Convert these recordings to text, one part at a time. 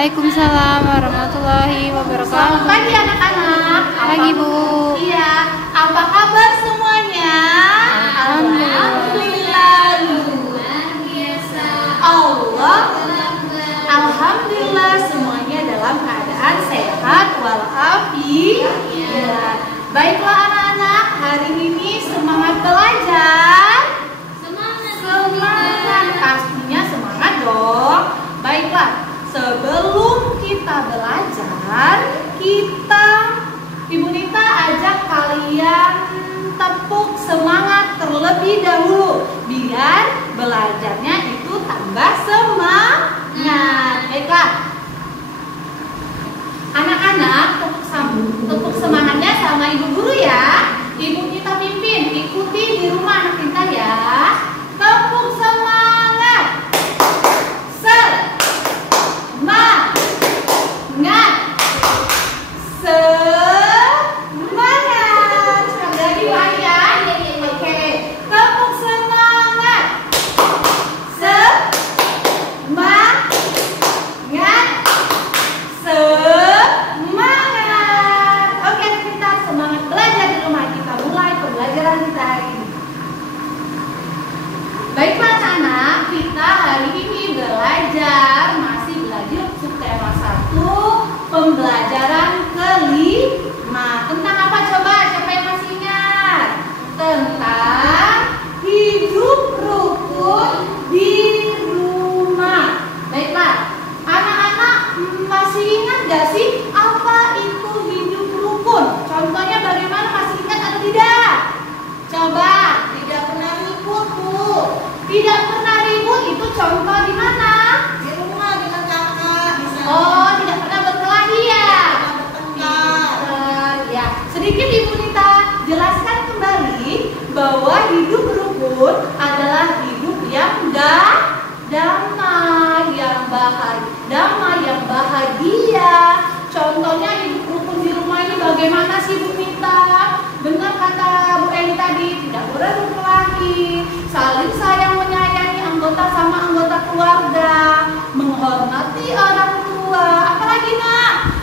Waalaikumsalam warahmatullahi wabarakatuh. Selamat pagi anak-anak. Pagi, Bu. Iya, apa kabar semuanya? Alhamdulillah. Luar biasa. Alhamdulillah semuanya dalam keadaan sehat walafiat. Baiklah anak-anak, hari ini semangat belajar. Semangat, pastinya semangat dong. Baiklah, sebelum kita belajar, Ibu Nita ajak kalian tepuk semangat terlebih dahulu biar belajarnya itu tambah semangat. Baiklah, anak-anak tepuk semangatnya sama ibu guru ya. Ibu Nita pimpin, ikuti di rumah anak pintar ya. Tepuk semangat. Semangat. Semangat. Sekali lagi Pak ya. Oke. Tepuk semangat. Semangat. Semangat. Oke, kita semangat belajar di rumah. Kita mulai pembelajaran kita hari ini. Baiklah anak-anak, kita hari ini masih belajar subtema 1 pembelajaran kelima. Tentang apa coba? Siapa yang masih ingat? Tentang hidup rukun di rumah. Baiklah, anak-anak masih ingat gak sih apa itu hidup rukun? Contohnya bagaimana, masih ingat atau tidak? Coba, tidak pernah ribut Bu. Tidak pernah ribut itu contoh di mana? Di rumah dengan kakak. Oh, tidak pernah berkelahi ya? Ya. Sedikit Ibu Nita jelaskan kembali bahwa hidup rukun adalah hidup yang damai, yang bahagia. Contohnya hidup rukun di rumah ini bagaimana sih Bu Nita? Benar kata Bu Eli tadi, tidak boleh berkelahi, saling sayang menyayangi anggota sama anggota keluarga, menghormati orang tua, apalagi nak?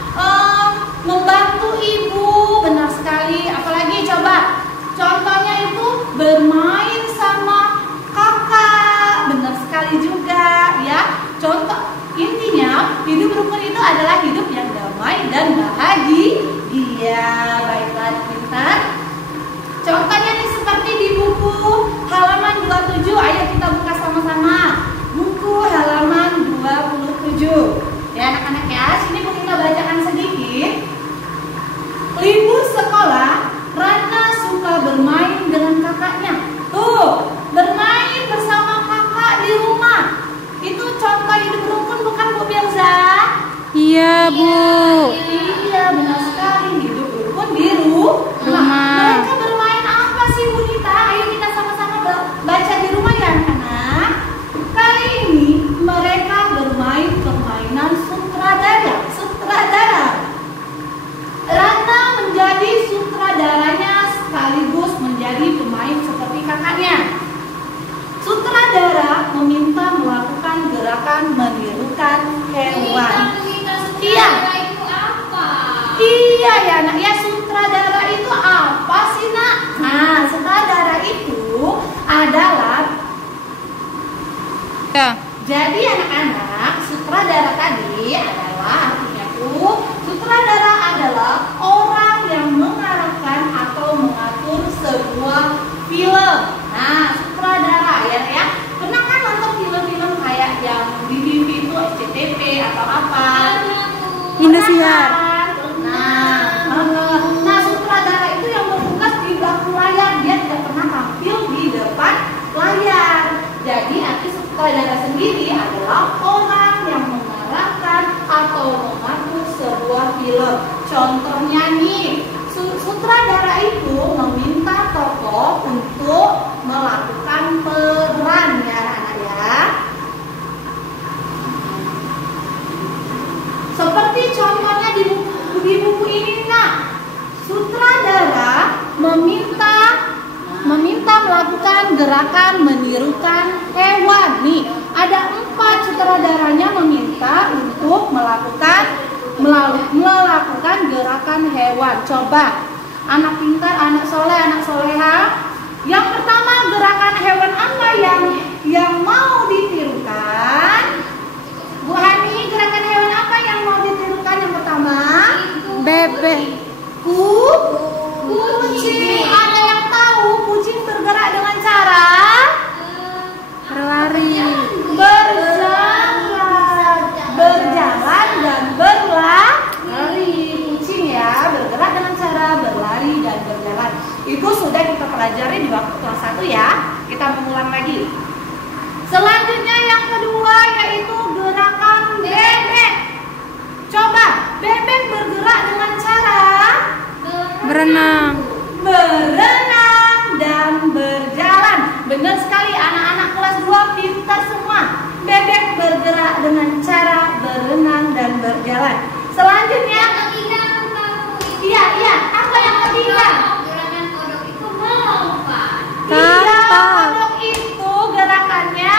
Membantu ibu, benar sekali. Apalagi coba? Contohnya itu bermain sama kakak, benar sekali juga ya. Contoh intinya hidup rukun itu adalah hidup yang damai dan bahagia. Baiklah kita. Contohnya nih seperti di buku halaman 27. Ayo kita buka sama-sama. Buku halaman 27. Ya anak-anak ya, sini Bu kita bacakan sedikit. Libur sekolah, Rana suka bermain dengan kakaknya. Tuh, bermain bersama kakak di rumah. Itu contoh hidup rukun bukan Bu Mirza? Iya Bu. Iya benar sekali, hidup rukun di rumah. Mereka bermain apa sih Bu Nita? Ayo kita sama-sama baca di rumah ya anak-anak. Kali ini mereka bermain permainan sutradara. Rana menjadi sutradaranya sekaligus menjadi pemain seperti kakaknya. Sutradara meminta melakukan gerakan menirukan hewan. Iya. Iya ya nak, ya sutradara itu apa sih nak? Nah, sutradara itu adalah Ya. jadi anak-anak, sutradara tadi adalah artinya tuh sutradara adalah orang yang mengarahkan atau mengatur sebuah film. Nah, sutradara ya. Pernah kan nonton film-film kayak yang di TV itu SCTV atau apa? Indosiar. Nah, sutradara itu yang bertugas di belakang layar, dia tidak pernah tampil di depan layar. Jadi arti sutradara sendiri adalah orang yang mengarahkan atau mengatur sebuah film. Contohnya nih, sutradara itu meminta tokoh untuk melakukan peran ya anak ya. Seperti contohnya di buku ini nak, sutradara meminta melakukan gerakan menirukan hewan. Nih, ada 4 sutradaranya meminta untuk melakukan hewan. Coba anak pintar, anak soleh, anak soleha. Yang pertama, gerakan hewan apa yang mau ditirukan? Bu Hani, gerakan hewan apa yang mau ditirukan yang pertama? Bebek. Kucing. Ada yang tahu kucing bergerak dengan cara Berlari. berjalan dan berlari. Kucing ya bergerak dengan cara berlari dan berjalan. Itu sudah kita pelajari di waktu kelas 1 ya. Kita mengulang lagi. Selanjutnya yang kedua yaitu gerakan bebek. Coba bebek bergerak dengan cara Berenang. dan berjalan. Benar sekali, anak-anak kelas 2 pintar semua. Bebek bergerak dengan cara berenang dan berjalan. Selanjutnya iya, apa yang ketiga? Gerakan kodok itu melompat. Iya, Kata. kodok itu gerakannya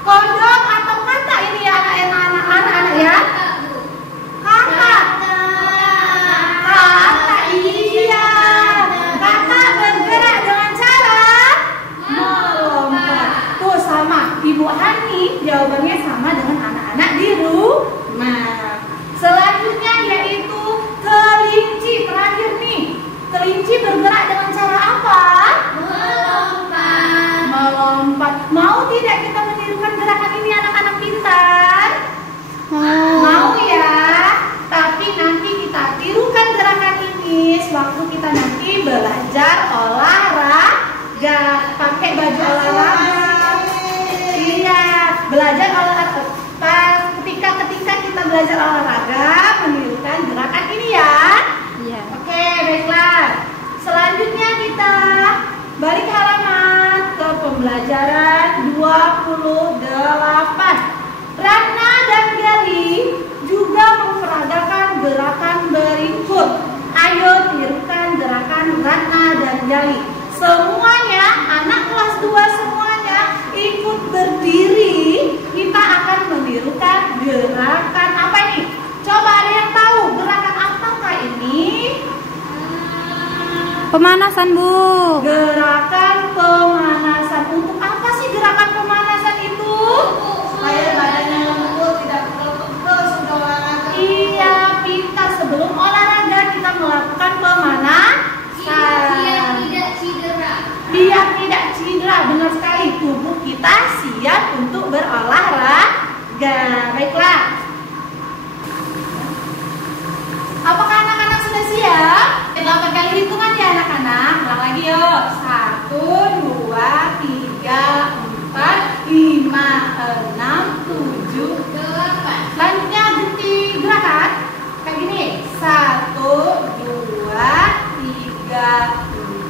kodok atau kata ini ya anak-anak ya? Kata. Iya. Kata bergerak dengan cara melompat. Tuh sama, Ibu Hani jawabannya sama dengan anak-anak di rumah. Selanjutnya yaitu kelinci. Terakhir nih, kelinci bergerak dengan cara apa? Melompat. Mau tidak kita menirukan gerakan ini anak-anak pintar? Mau ya? Tapi nanti kita tirukan gerakan ini sewaktu kita nanti belajar olahraga. Pakai baju olahraga. Iya, belajar olahraga. Ketika kita belajar olahraga, menirukan gerakan ini ya. Iya. Oke, baiklah. Selanjutnya kita balik halaman ke pembelajaran 28. Ratna dan Gali juga memperagakan gerakan berikut. Ayo tirukan gerakan Ratna dan Gali. Semuanya, anak kelas 2 semuanya ikut berdiri. Kita akan menirukan gerakan apa ini? Coba ada yang tahu gerakan apakah ini? Pemanasan, Bu. Gerakan pemanasan. Untuk apa sih gerakan pemanasan itu? Supaya badannya lembut, tidak pegel-pegel sudah olahraga. Iya, pintar. Sebelum olahraga kita melakukan pemanasan. Biar tidak cedera. Biar tidak cedera, benar sekali. Tubuh kita siap untuk berolahraga. Baiklah. Apakah anak-anak sudah siap? 8 kali hitungan ya anak-anak. Ulang lagi yuk. 1, 2, 3, 4, 5, 6, 7, 8. Selanjutnya ganti gerakan kayak gini. 1, 2, 3,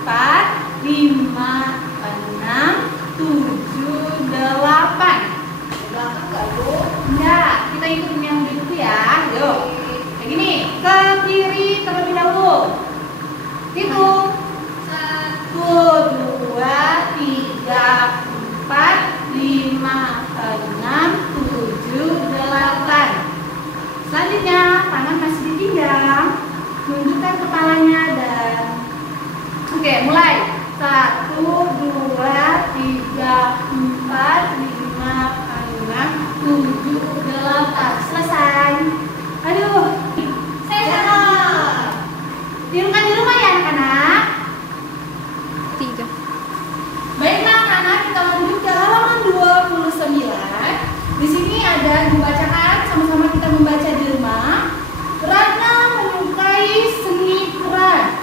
4, 5, 6, 7, 8. Belakang nggak, Bu? Enggak, kita ikutin yang gitu ya. Yuk. Kayak gini. Ke kiri terlebih dahulu. Hitung. 1, 2, 3, 4, 5, 6, 7, 8. Selanjutnya tangan masih digenggam, nunjukkan kepalanya dan oke, mulai. 1, 2, 3, 4, 5, 6, 7, 8. Selesai. Aduh, sehat. Tirukan di rumah ya anak-anak. 3. Baiklah anak-anak, kita lanjut ke halaman 29. Di sini ada dibacakan, sama-sama kita membaca di rumah. Ratna menyukai seni peran.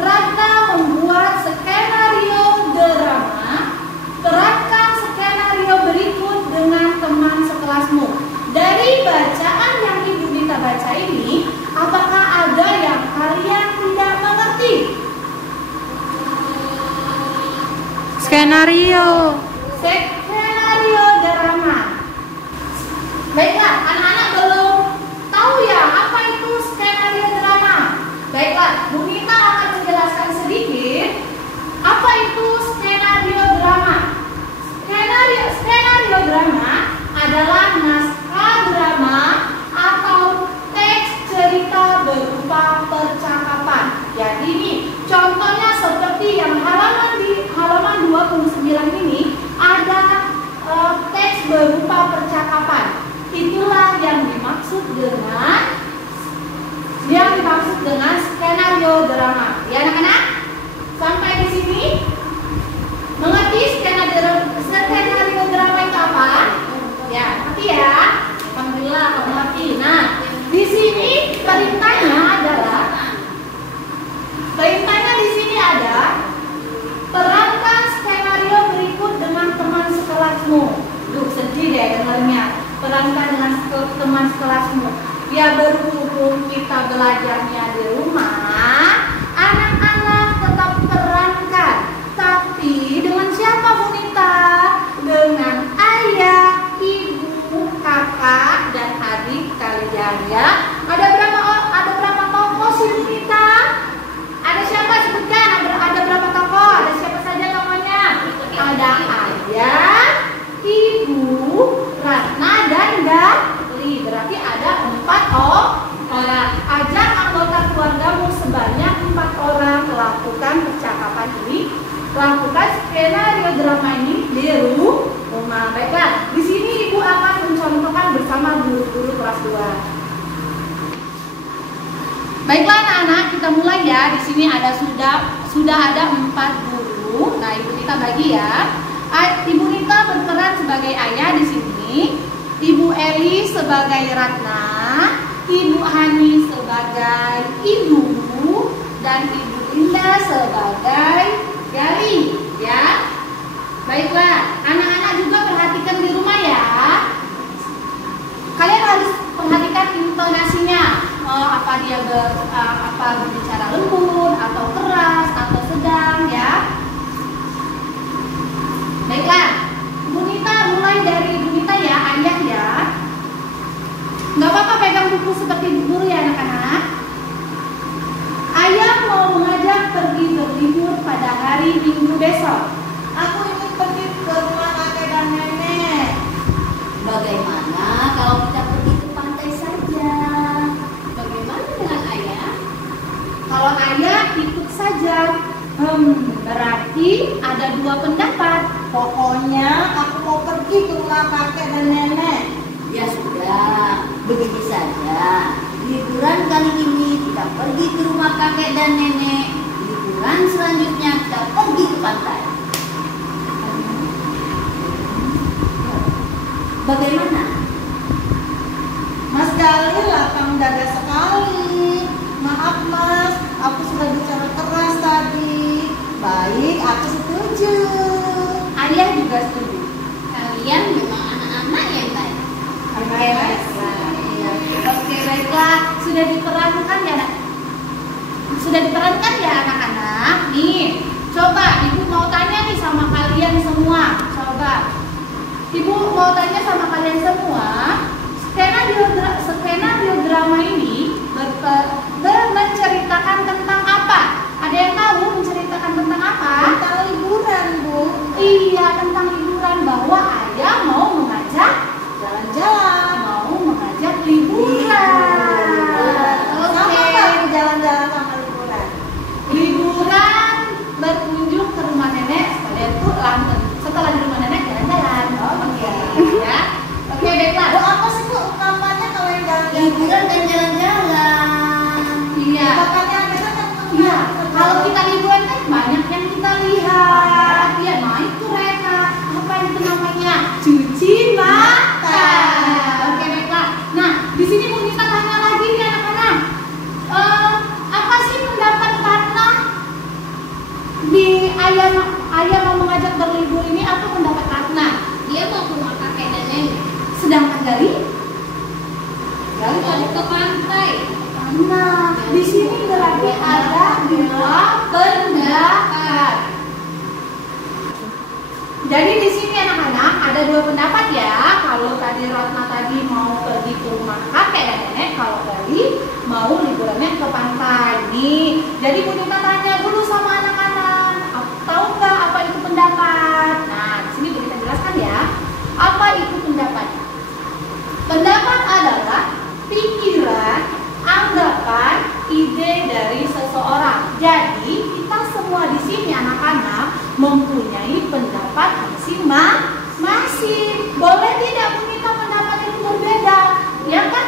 Ratna membuat skenario drama. Terapkan skenario berikut dengan teman sekelasmu. Dari bacaan yang Ibu Dita baca ini, apakah ada yang kalian tidak mengerti? Skenario. Skenario drama. Baiklah, anak-anak belum tahu ya apa itu skenario drama. Baiklah, Bu Nita akan menjelaskan sedikit apa itu skenario drama. Skenario drama adalah naskah drama atau teks cerita berupa percakapan. dengan skenario drama. Ya anak-anak, sampai di sini mengerti skenario drama itu apa? Ya, ngerti ya. Alhamdulillah kamu ngerti. Nah, di sini perintahnya di sini ada terangkan skenario berikut dengan teman sekelasmu. Duh, sedih deh dengarnya. Terangkan dengan teman sekelasmu. Ya, berhubung kita belajarnya di rumah, anak-anak tetap terangkan. Tapi dengan siapa, Bu Nita? Dengan ayah, ibu, kakak, dan adik kalian ya. Ada berapa tokoh sih, Bu Nita? Ada siapa sebutkan? Ada berapa tokoh? Ada siapa saja tokohnya? Ada ayah, ibu, Ratna, dan Dali. Berarti ada 4 orang. Ajak anggota keluargamu sebanyak 4 orang melakukan percakapan ini. Lakukan skenario drama ini di rumah. Baiklah, di sini Ibu akan mencontohkan bersama guru-guru kelas 2. Baiklah anak-anak, kita mulai ya. Di sini sudah ada 4 guru. Nah, Ibu Nita bagi ya. Ibu Nita berperan sebagai ayah di sini. Ibu Eli sebagai Ratna, Ibu Hani sebagai ibu, dan Ibu Linda sebagai Gali, ya. Baiklah, anak-anak juga perhatikan di rumah ya. Kalian harus perhatikan intonasinya. Apa dia berbicara lembut atau keras atau sedang, ya. Baiklah, Bu Nita mulai dari Bu Nita ya, ayah ya. Nggak apa-apa pegang buku seperti Bu Guru ya anak-anak. Ayah mau mengajak pergi berlibur pada hari Minggu besok. Aku ingin pergi ke rumah kakek dan nenek. Bagaimana kalau kita pergi ke pantai saja? Bagaimana dengan ayah? Kalau ayah ikut saja. Berarti ada 2 pendapat. Pokoknya aku mau pergi ke rumah kakek dan nenek. Ya sudah, begini saja. Liburan kali ini kita pergi ke rumah kakek dan nenek. Liburan selanjutnya kita pergi ke pantai. Bagaimana? Mas Gali lapang dada sekali. Maaf Mas, aku sudah bicara keras tadi. Baik, aku setuju. Ayah juga setuju. Kalian memang anak-anak yang baik. Oke, baiklah. Sudah diterangkan ya anak-anak. Nih, coba Ibu mau tanya nih sama kalian semua. Coba Ibu mau tanya sama kalian semua. Skenario drama ini menceritakan tentang apa? Ada yang tahu menceritakan tentang apa? Tentang liburan, Bu. Iya, tentang liburan, bahwa ayah mau mengajak Jalan-jalan. mau mengajak liburan. Sama Pak, jalan-jalan sama liburan. Liburan berkunjung ke rumah nenek, sekalian tuh setelah di rumah nenek jalan-jalan. Oke. Ya. Oke, baiklah. Bu, apa sih Bu kampanye kalau yang jalan-jalan? Liburan dan jalan-jalan. Iya. Makanya anak-anak kan Iya. Kalau kita liburan kan banyak yang kita lihat. Iya, naik kereta. Apa itu namanya? Cuci mata. Oke, baiklah. Nah, di sini Bu Nita tanya lagi nih anak-anak. Apa sih pendapat Ratna di ayah mau mengajak berlibur ini? Apa pendapat Ratna? Dia mau ke rumah kakek dan nenek. Sedangkan Gali Mau ke pantai. Nah, di sini berarti ada 2 pendapat. Jadi di sini anak-anak ada 2 pendapat ya. Kalau tadi Ratna tadi mau pergi ke rumah kakek dan nenek, kalau tadi mau liburannya ke pantai. Nih, jadi Bu Nita tanya dulu sama anak-anak, tahu nggak apa itu pendapat? Nah, di sini Bu Nita jelaskan ya. Apa itu pendapat? Pendapat adalah pikiran, anggapan, ide dari seseorang. Jadi kita semua di sini anak-anak mempunyai pendapat masing-masing. Boleh tidak Bu Nita pendapat itu berbeda? Ya kan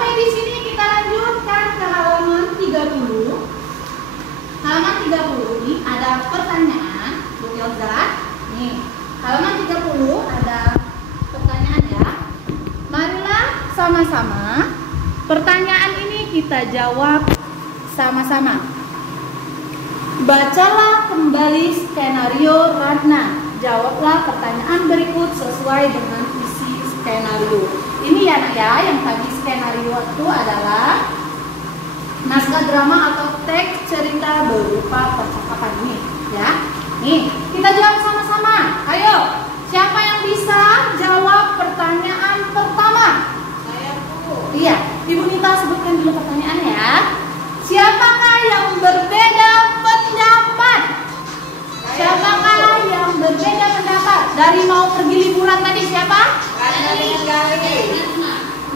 Sampai di sini kita lanjutkan ke halaman 30. Halaman 30 ini ada pertanyaan, Bu Yoza. Nih, halaman 30 ada pertanyaan ya. Marilah sama-sama pertanyaan ini kita jawab sama-sama. Bacalah kembali skenario Ratna. Jawablah pertanyaan berikut sesuai dengan isi skenario. Ini ya nak ya, yang tadi skenario itu adalah naskah drama atau teks cerita berupa percakapan ini ya. Nih, kita jawab sama-sama. Ayo, siapa yang bisa jawab pertanyaan pertama? Saya Bu. Iya, Ibu Nita sebutkan dulu pertanyaannya ya. Siapakah yang berbeda pendapat? Siapakah yang berbeda pendapat? Dari mau pergi liburan tadi siapa?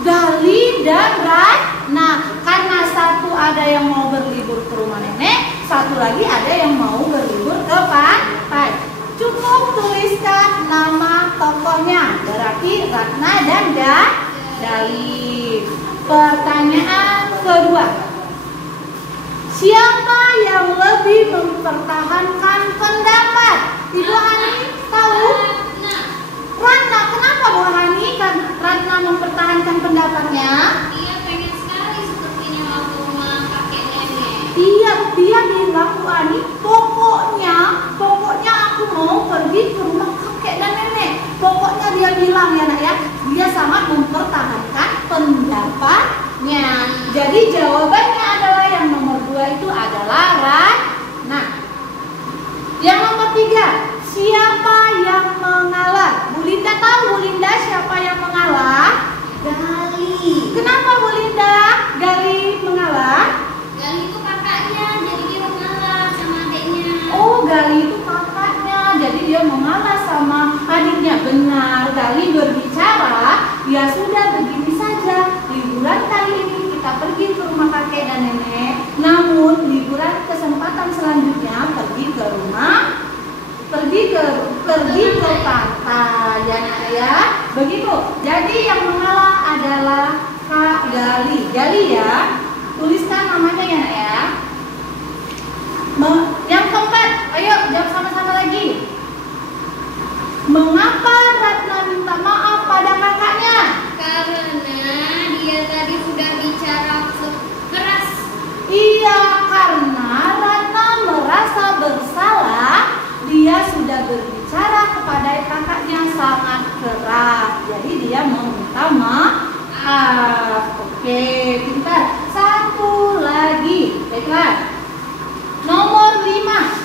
Gali dan Ratna. Karena satu ada yang mau berlibur ke rumah nenek, satu lagi ada yang mau berlibur ke pantai. Cukup tuliskan nama tokohnya. Berarti Ratna dan Gali. Pertanyaan kedua. Siapa yang lebih mempertahankan pendapat? Ibu Hani tahu? Ratna. Kenapa Bu Hani Ratna mempertahankan pendapatnya? Dia pengen sekali sepertinya mau ke rumah kakek nenek. Iya, dia bilang Bu Hani, pokoknya aku mau pergi ke rumah kakek dan nenek. Pokoknya dia bilang ya nak ya, dia sangat mempertahankan pendapatnya. Jadi jawabannya adalah yang nomor 2 itu adalah Ratna. Yang nomor 3, siapa yang mengalah? Bu Linda tahu Bu Linda siapa yang mengalah? Gali. Kenapa Bu Linda Gali mengalah? Gali itu kakaknya, jadi dia mengalah sama adiknya. Oh, Gali itu kakaknya, jadi dia mengalah sama adiknya. Benar, Gali berbicara, ya sudah begini saja. Liburan kali ini kita pergi ke rumah kakek dan nenek. Namun liburan kesempatan selanjutnya pergi ke pantai ya. Begitu. Jadi yang mengalah adalah Kak Gali. Gali ya. Tuliskan namanya ya nak ya. Yang keempat, ayo jawab sama-sama lagi. Mengapa Ratna minta maaf pada kakaknya? Karena dia tadi sudah bicara keras. Iya, karena Ratna merasa bersalah. Dia sudah berbicara kepada kakaknya sangat keras. Jadi dia meminta maaf. Oke, pintar. Satu lagi, baiklah. Nomor 5.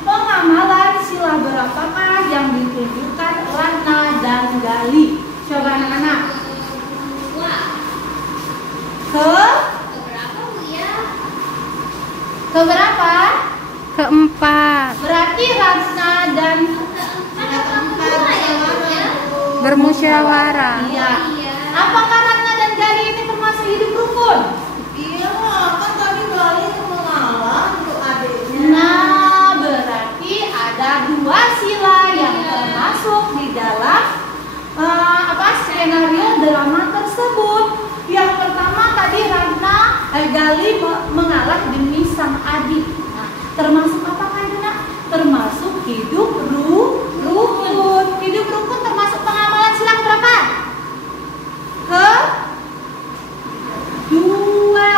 Pengamalan sila berapakah yang ditunjukkan Ratna dan Gali? Coba anak-anak. Wah, Ke keberapa Bu ya? keberapa? Keempat. Berarti Ratna dan Bermusyawarah. Iya. Apakah Ratna dan Gali ini termasuk hidup rukun? Iya, kan tadi Gali mengalah untuk adiknya. Nah, berarti ada 2 sila yang termasuk di dalam skenario drama tersebut. Yang pertama tadi Gali mengalah demi sang adik. Nah, termasuk apakah itu nak? Termasuk hidup rukun. Hidup rukun termasuk pengamalan sila berapa? Kedua.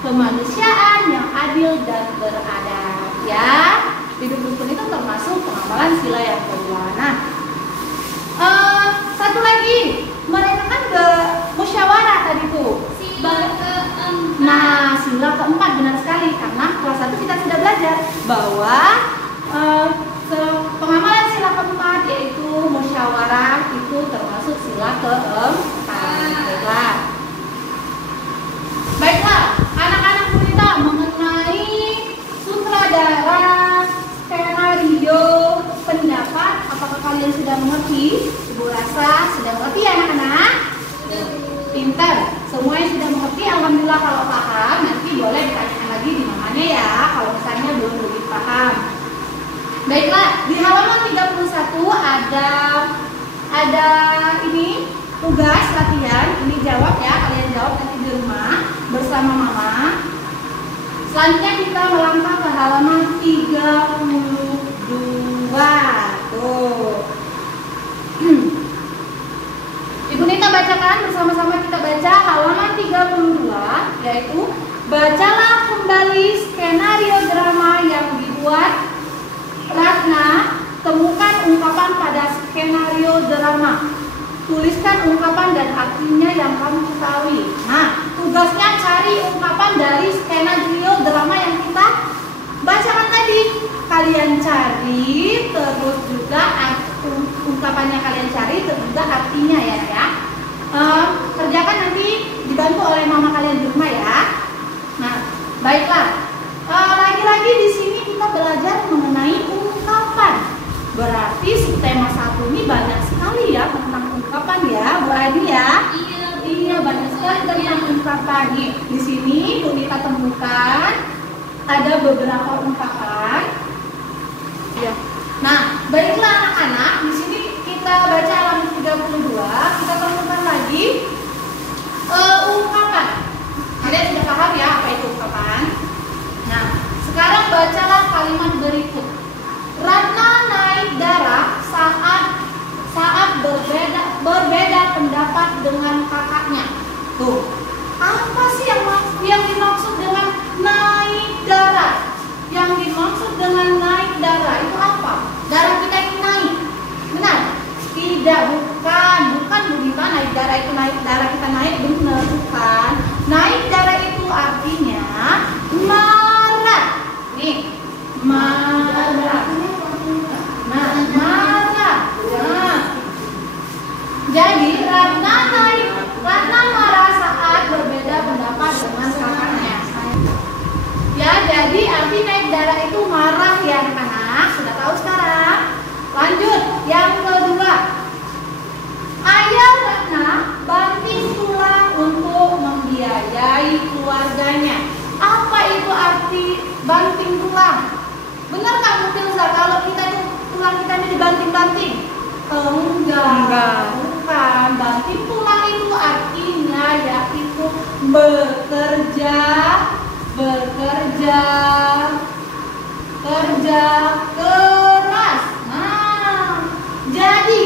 Kemanusiaan yang adil dan beradab ya. Hidup rukun itu termasuk pengamalan sila yang kedua. Nah, satu lagi, mereka kan bermusyawarah tadi tuh. Nah, sila keempat benar sekali karena kelas 1 kita sudah belajar bahwa pengamalan sila keempat yaitu musyawarah itu termasuk sila keempat. Baiklah, anak-anak kita mengenai sutradara, skenario, pendapat, apakah kalian sudah mengerti? Ibu rasa sudah mengerti ya anak-anak? Pintar, semuanya sudah mengerti. Alhamdulillah kalau paham, nanti boleh ditanyakan lagi di mamanya ya. Kalau misalnya belum begitu paham. Baiklah, di halaman 31 ada ini tugas latihan, ini jawab ya, kalian jawab nanti di rumah bersama mama. Selanjutnya kita melangkah ke halaman 32. Tuh. Ibu Nita bacakan bersama-sama, kita baca halaman 32, yaitu bacalah kembali skenario drama yang dibuat Ratna. Temukan ungkapan pada skenario drama. Tuliskan ungkapan dan artinya yang kamu ketahui. Nah, tugasnya cari ungkapan dari skenario drama yang kita bacakan tadi. Kalian cari, terus juga ungkapannya kalian cari, terus juga artinya ya. Kerjakan nanti dibantu oleh mama kalian di rumah ya. Nah, baiklah. Lagi-lagi di sini kita belajar mengenai ungkapan. Berarti subtema 1 ini banyak sekali ya tentang ungkapan ya, Bu Adi ya. Iya, banyak sekali tentang ungkapan. Nih, di sini Bu Nita temukan ada beberapa ungkapan. Ya. Nah, baiklah anak-anak, di sini kita baca halaman 32, kita temukan lagi ungkapan. Kalian sudah paham ya apa itu ungkapan? Nah, sekarang bacalah kalimat berikut. Ratna naik darah saat berbeda pendapat dengan kakaknya. Tuh, apa sih yang dimaksud dengan naik darah? Yang dimaksud dengan naik darah itu apa? Darah kita ini naik, benar? Tidak, bukan Bu Nita, naik darah itu naik, darah kita naik, benar, bukan. Naik darah itu artinya marah. Nih, marah. Nah, marah. Nah, jadi Ratna marah saat berbeda pendapat dengan kakaknya. Ya, jadi arti naik darah itu marah ya anak-anak. Sudah tahu sekarang? Lanjut, yang kedua. Ayah Ratna banting tulang untuk membiayai keluarganya. Apa itu arti banting tulang? Benar nggak mungkin kalau kita tulang kita ini dibanting-banting? Enggak. Bukan. Banting tulang itu artinya yaitu bekerja keras. Nah, jadi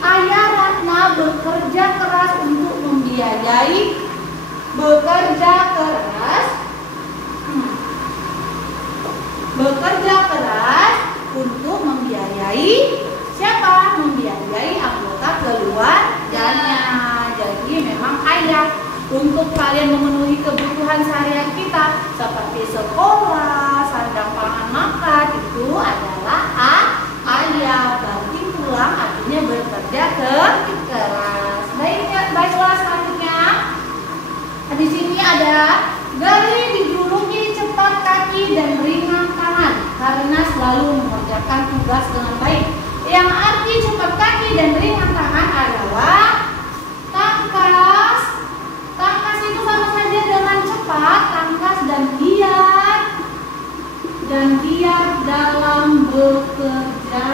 Ayah Ratna bekerja keras untuk membiayai bekerja keras untuk membiayai siapa? Membiayai anggota keluarganya. Jadi memang ayah untuk kalian memenuhi kebutuhan seharian kita seperti sekolah, sandang pangan makan, itu adalah ayah. Banting tulang artinya bekerja keras. Baiklah selanjutnya. Di sini ada Gali dijuluki cepat kaki dan ringan tangan karena selalu mengerjakan tugas dengan baik. Yang arti cepat kaki dan ringan tangan adalah tangkas. Tangkas itu sama saja dengan cepat, tangkas dan giat dalam bekerja.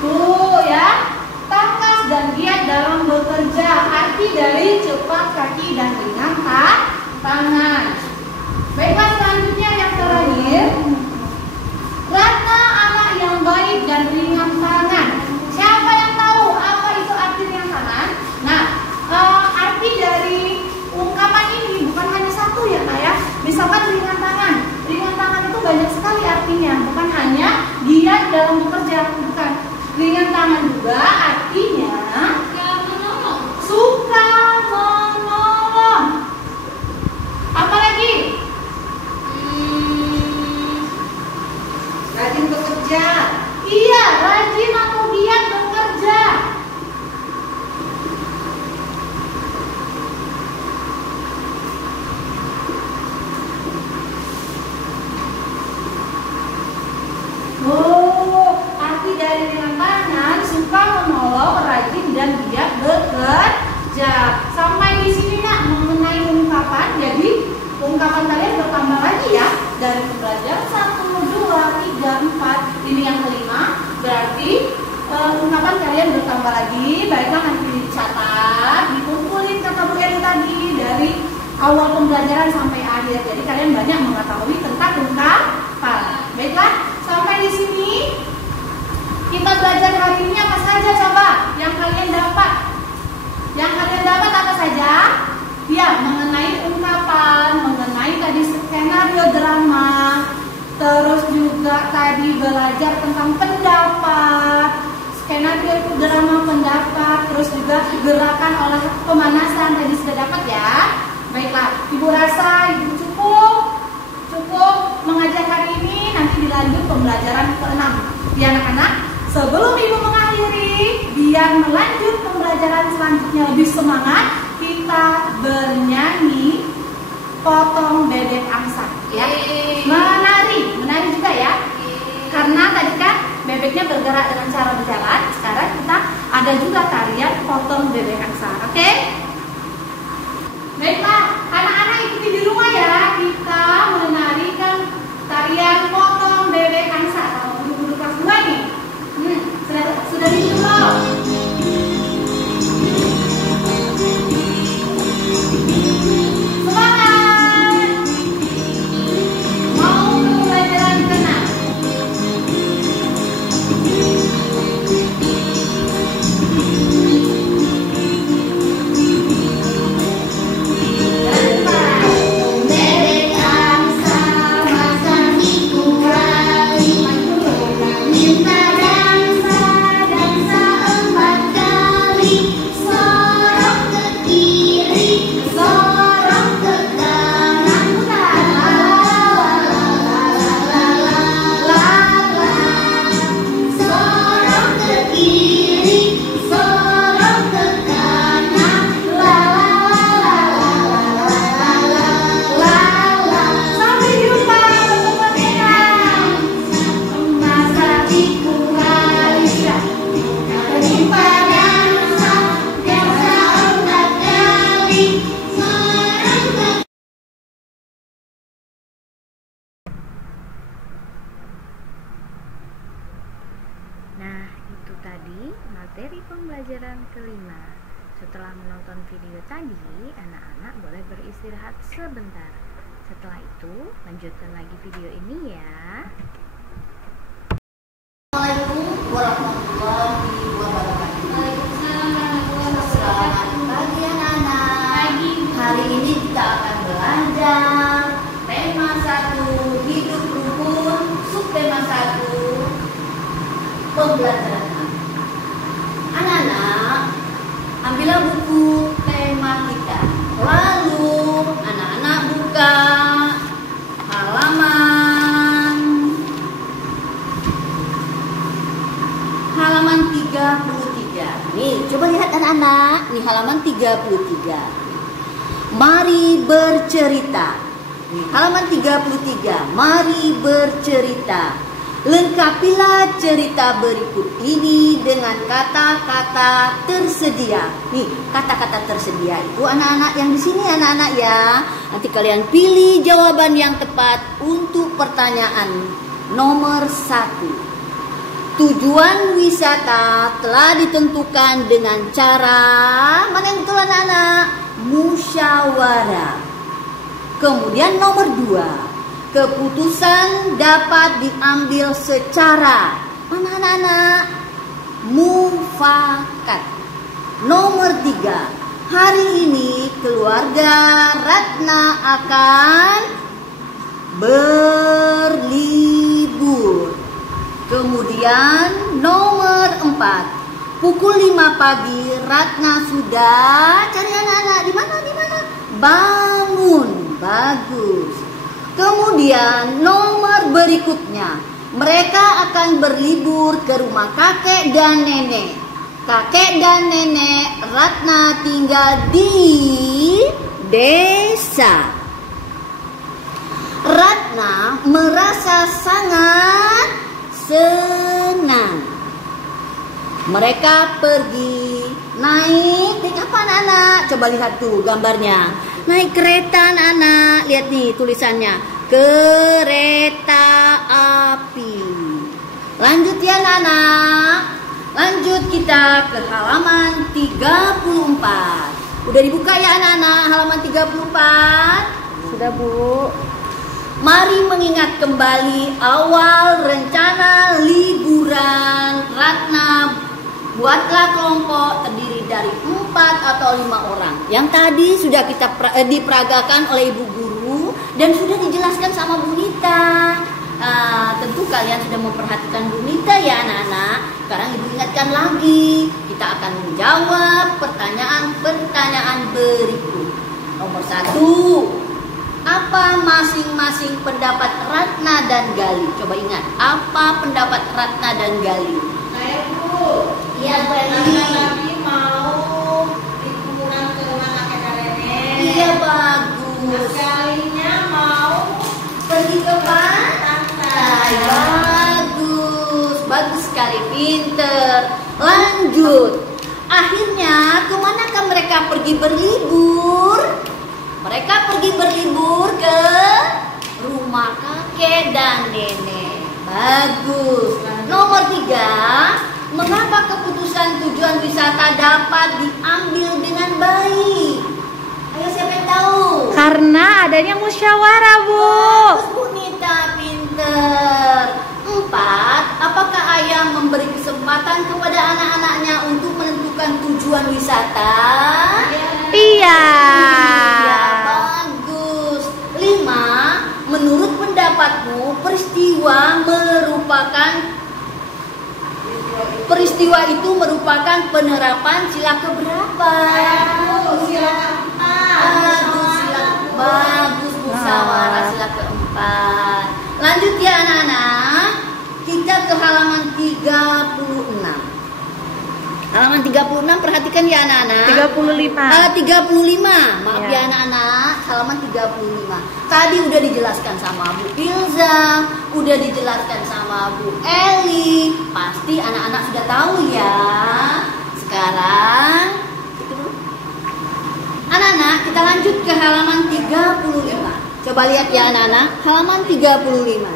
Tuh ya. Tangkas dan giat dalam bekerja. Arti dari cepat kaki dan ringan tangan. Baiklah selanjutnya yang terakhir. Ratna anak yang baik dan ringan tangan. Siapa yang tahu apa itu arti ringan tangan? Nah, arti dari ungkapan ini bukan hanya satu ya Kak ya. Misalkan ringan tangan. Ringan tangan itu banyak sekali artinya. Bukan hanya giat dalam bekerja, bukan. Ringan tangan juga artinya suka menolong. Apa lagi? Rajin bekerja. Iya, rajin atau giat bekerja. Arti dari ringan tangan suka menolong coba lagi. Baiklah, nanti dicatat, dikumpulin kata Bu Eri tadi dari awal pembelajaran sampai akhir. Jadi kalian banyak mengetahui tentang ungkapan. Baiklah, sampai di sini kita belajar hari ini apa saja coba yang kalian dapat? Yang kalian dapat apa saja? Ya, mengenai ungkapan, mengenai tadi skenario drama, terus juga tadi belajar tentang pendapat, skenario itu drama pendapat, terus juga gerakan olah pemanasan tadi sudah dapat ya. Baiklah, Ibu rasa Ibu cukup mengajar hari ini, nanti dilanjut pembelajaran ke-6. Ya anak-anak, sebelum Ibu mengakhiri, biar melanjut pembelajaran selanjutnya lebih semangat, kita bernyanyi potong bebek angsa ya. Menari juga ya. Karena tadi kan bebeknya bergerak dengan cara berjalan, sekarang kita ada juga tarian potong bebek angsa. Oke? Baiklah, anak-anak ikuti di rumah ya. Kita menarikan tarian potong bebek angsa. Kalau guru-guru kelas 2 nih. Sudah dicoba. Materi pembelajaran kelima. Setelah menonton video tadi, anak-anak boleh beristirahat sebentar. Setelah itu, lanjutkan lagi video ini ya. Assalamualaikum warahmatullahi wabarakatuh. Selamat pagi anak-anak. Hari ini kita akan belajar tema 1 hidup rukun, subtema 1 pembelajaran. Anak-anak, ambillah buku tema kita. Lalu anak-anak buka halaman 33. Nih, coba lihat anak-anak. Nih halaman 33. Mari bercerita. Nih, halaman 33. Mari bercerita. Lengkapilah cerita berikut ini dengan kata-kata tersedia. Nih, kata-kata tersedia itu anak-anak yang di sini anak-anak ya. Nanti kalian pilih jawaban yang tepat untuk pertanyaan nomor 1. Tujuan wisata telah ditentukan dengan cara mana yang betul anak-anak? Musyawarah. Kemudian nomor 2. Keputusan dapat diambil secara mana anak-anak? Mufakat. Nomor 3. Hari ini keluarga Ratna akan berlibur. Kemudian nomor 4. Pukul 5 pagi Ratna sudah cari anak-anak di mana? Bangun. Bagus. Kemudian nomor berikutnya, mereka akan berlibur ke rumah kakek dan nenek. Kakek dan nenek Ratna tinggal di desa. Ratna merasa sangat senang. Mereka pergi naik apa anak-anak? Coba lihat tuh gambarnya. Naik kereta anak-anak. Lihat nih tulisannya. Kereta api. Lanjut ya anak-anak. Lanjut kita ke halaman 34. Udah dibuka ya anak-anak halaman 34? Sudah, Bu. Mari mengingat kembali awal rencana liburan Ratna. Buatlah kelompok terdiri dari 4 atau 5 orang. Yang tadi sudah kita diperagakan oleh ibu guru dan sudah dijelaskan sama Bu Nita. Tentu kalian sudah memperhatikan Bu Nita ya anak-anak. Sekarang ibu ingatkan lagi. Kita akan menjawab pertanyaan-pertanyaan berikut. Nomor 1. Apa masing-masing pendapat Ratna dan Gali? Coba ingat, apa pendapat Ratna dan Gali? Saya Bu. Iya, Bu Eli. Kami mau liburan ke rumah kakek dan nenek. Iya, bagus. Sekalinya mau Pergi ke pantai. Bagus, bagus sekali, pinter. Lanjut. Akhirnya, kemanakah mereka pergi berlibur? Mereka pergi berlibur ke rumah kakek dan nenek. Bagus. Nomor 3, mengapa keputusan tujuan wisata dapat diambil dengan baik? Ayo siapa yang tahu? Karena adanya musyawarah, Bu. Bagus Bu Nita, pinter. 4, apakah ayah memberi kesempatan kepada anak-anaknya untuk menentukan tujuan wisata? Iya. Iya, bagus. 5, menurut pendapatmu peristiwa itu merupakan penerapan sila keberapa? sila keempat. Bagus, musyawarah sila keempat. Lanjut ya anak-anak, kita ke halaman 36. Halaman 36, perhatikan ya anak-anak. 35. 35, maaf Ya. ya anak-anak, halaman 35. Tadi udah dijelaskan sama Bu Ilza, udah dijelaskan sama Bu Eli. Pasti anak-anak sudah tahu ya. Sekarang itu dulu. Anak-anak, kita lanjut ke halaman 35. Coba lihat ya anak-anak, halaman 35.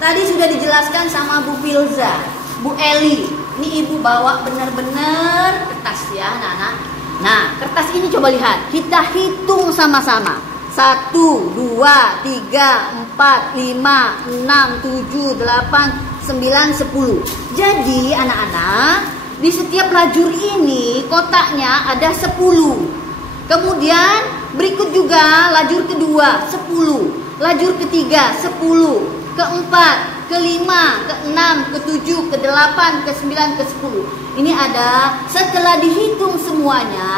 Tadi sudah dijelaskan sama Bu Filza, Bu Eli. Ini ibu bawa benar-benar kertas ya anak-anak. Nah, kertas ini coba lihat. Kita hitung sama-sama. 1, 2, 3, 4, 5, 6, 7, 8, 9, 10. Jadi anak-anak, di setiap lajur ini kotaknya ada 10. Kemudian berikut juga lajur kedua 10. Lajur ketiga 10. Keempat, kelima, keenam, ketujuh, ke-8, ke-9, ke-10. Ini ada, setelah dihitung semuanya,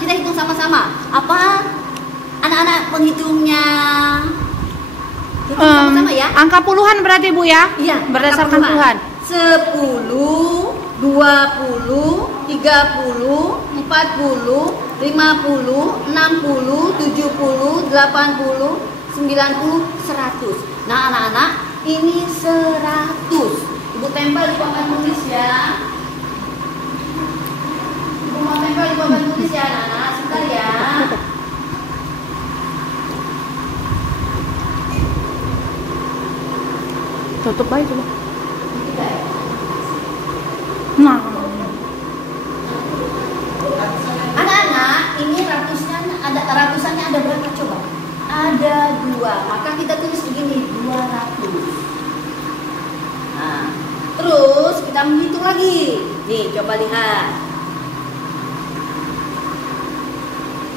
kita hitung sama-sama. Apa? Anak-anak penghitungnya. Hitung sama-sama ya. Angka puluhan berarti, Bu ya? Iya, Berdasarkan Tuhan. 10, 20, 30, 40, 50, 60, 70, 80, 90, 100. Nah anak-anak, ini 100. Ibu tempel di papan tulis ya. Ibu mau tempel di papan tulis ya anak-anak. Sebentar ya. Tutup aja coba. Nah, Anak-anak, ini ratusannya ada berapa coba? Ada 2. Maka kita tulis begini, 200. Nah, terus kita menghitung lagi. Nih, coba lihat.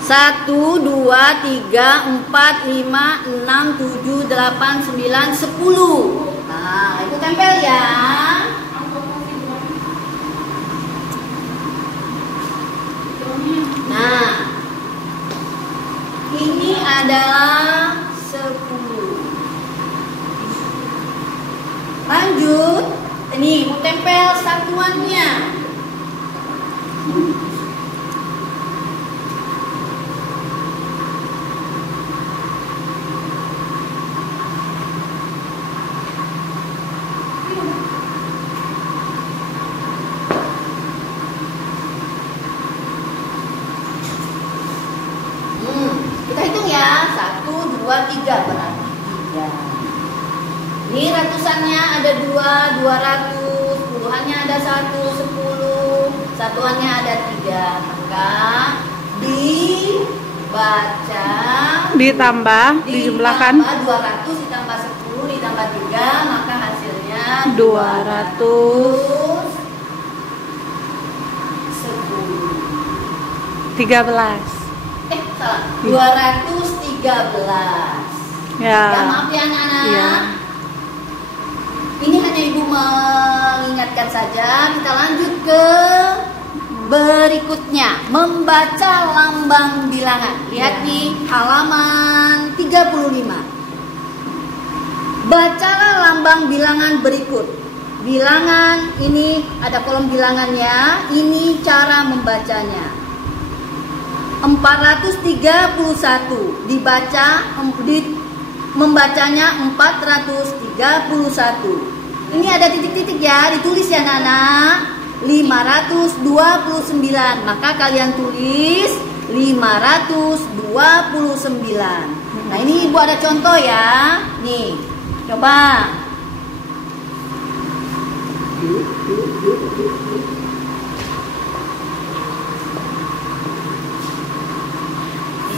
1, 2, 3, 4, 5, 6, 7, 8, 9, 10. Nah, itu tempel ya. Nah, ini adalah 10. Lanjut, ini mau tempel satuannya. Kita hitung ya, 1, 2, 3 berarti 3. Ini ratusannya ada 2, 200, puluhannya ada 1, 10, Satuannya ada 3, maka dibaca Ditambah, dijumlahkan 200 ditambah 10 ditambah 3, maka hasilnya 210. 13. Salah. 213. Ya. Ya, maaf ya anak-anak. Iya. Ini hanya ibu mengingatkan saja. Kita lanjut ke berikutnya, membaca lambang bilangan. Lihat di halaman 35. Bacalah lambang bilangan berikut. Bilangan ini ada kolom bilangannya. Ini cara membacanya. 431 membacanya 431. Ini ada titik-titik ya, ditulis ya anak-anak. 529, maka kalian tulis 529. Nah ini ibu ada contoh ya. Nih, coba.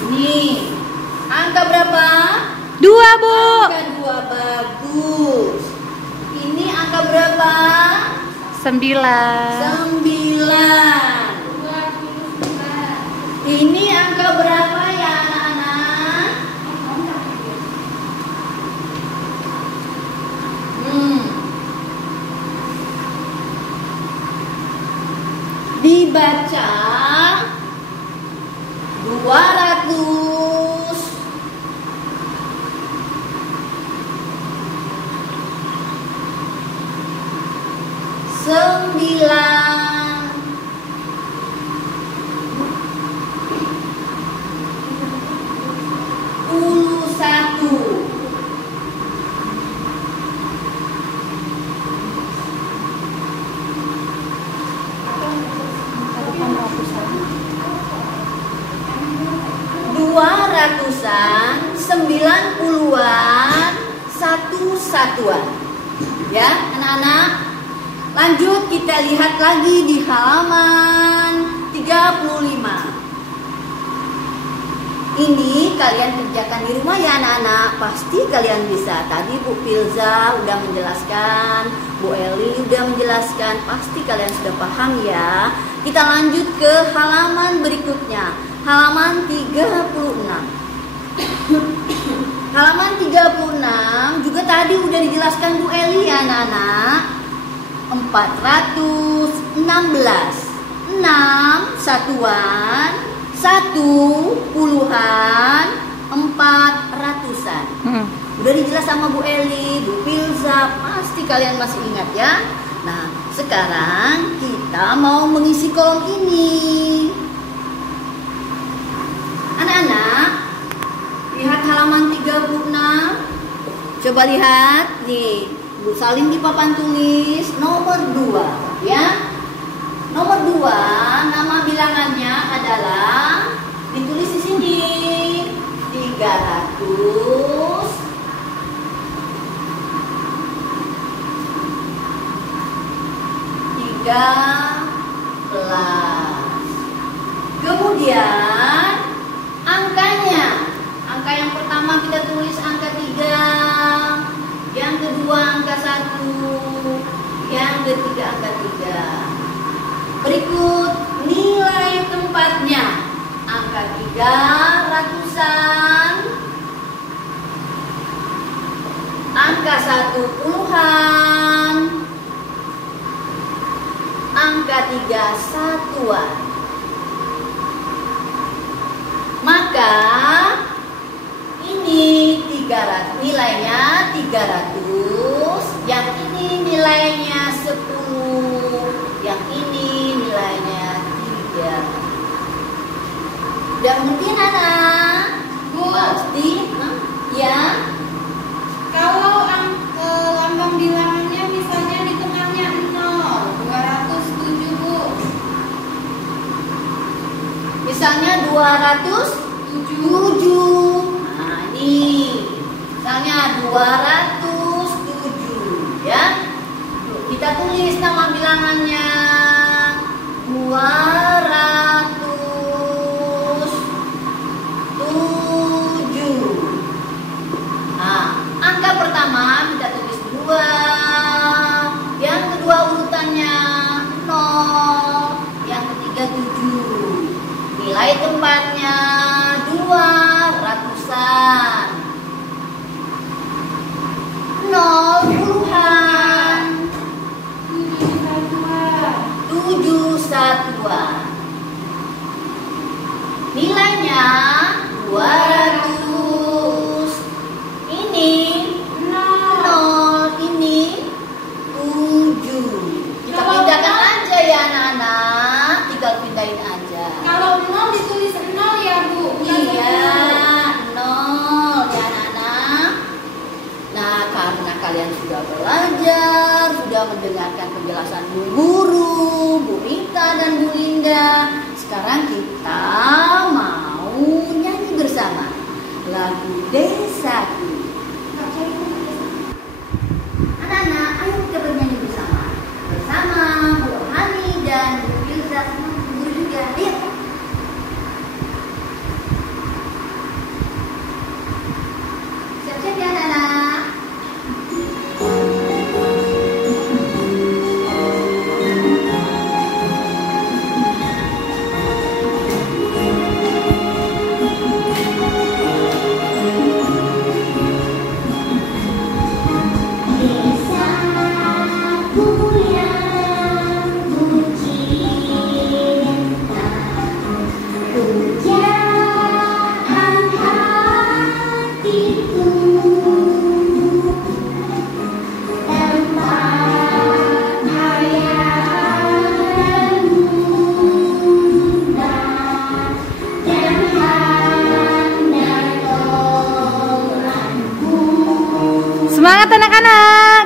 Ini angka berapa? 2, Bu. Angka 2, bagus. Ini angka berapa? 9. 9. Ini angka berapa ya anak-anak? Dibaca 200 9 11. Ratusan, 90-an, 1 satuan. Ya, anak-anak. Lanjut kita lihat lagi di halaman 35. Ini kalian kerjakan di rumah ya anak-anak. Pasti kalian bisa. Tadi Bu Pilza udah menjelaskan, Bu Eli udah menjelaskan. Pasti kalian sudah paham ya. Kita lanjut ke halaman berikutnya. Halaman 36. Halaman 36 juga tadi udah dijelaskan Bu Eli ya anak-anak. 416. 6 satuan, 1 puluhan, 400-an. Udah dijelas sama Bu Eli, Bu Pilza, pasti kalian masih ingat ya. Nah, sekarang kita mau mengisi kolom ini. Anak-anak, lihat halaman 36. Coba lihat nih, Bu salin di papan tulis nomor 2 ya. Nomor 2, nama bilangannya adalah ditulis di sini 300 Kemudian angkanya, angka yang pertama kita tulis angka 3, yang kedua angka 1, yang ketiga angka 3. Berikut nilai tempatnya, angka 300-an, angka 1 puluhan, angka 3 satuan. Maka ini 300, nilainya 300, yang ini nilainya 10, yang ini nilainya 3. Udah mungkin anak? Bu, pasti ya. kalau lambang bilangannya misalnya di tengahnya 0, 207 Bu. Misalnya 207. Nah, ini misalnya 207 ya. Kita tulis nama bilangannya 207. Nah, angka pertama kita tulis 2. Yang kedua urutannya 0. Yang ketiga 7. Nilai tempatnya 200-an. 0 puluhan. 7 satuan. Nilainya 200. Ini 0, ini 7. Kita pindahkan aja ya anak-anak. Tinggal pindahin aja. Kalau 0 ditulis 0 ya Bu. Bukan Iya, 7. 0 ya anak-anak. Nah, karena kalian sudah belajar, sudah mendengarkan penjelasan Bu Guru, Bu Rita dan Bu Linda, sekarang kita mau nyanyi bersama lagu Desaku. Anak-anak, ayo kita bernyanyi bersama. Bersama Bu Hani dan Bu Ilza sama Bu Guru juga. Ayo. Siap-siap ya anak-anak. Semangat anak-anak.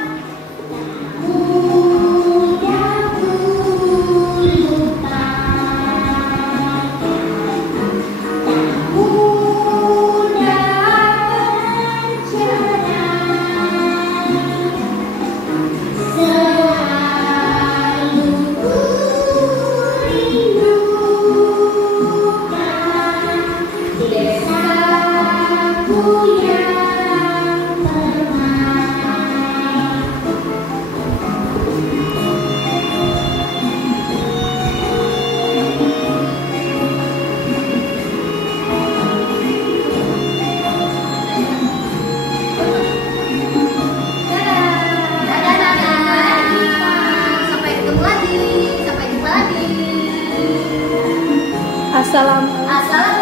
Assalamualaikum.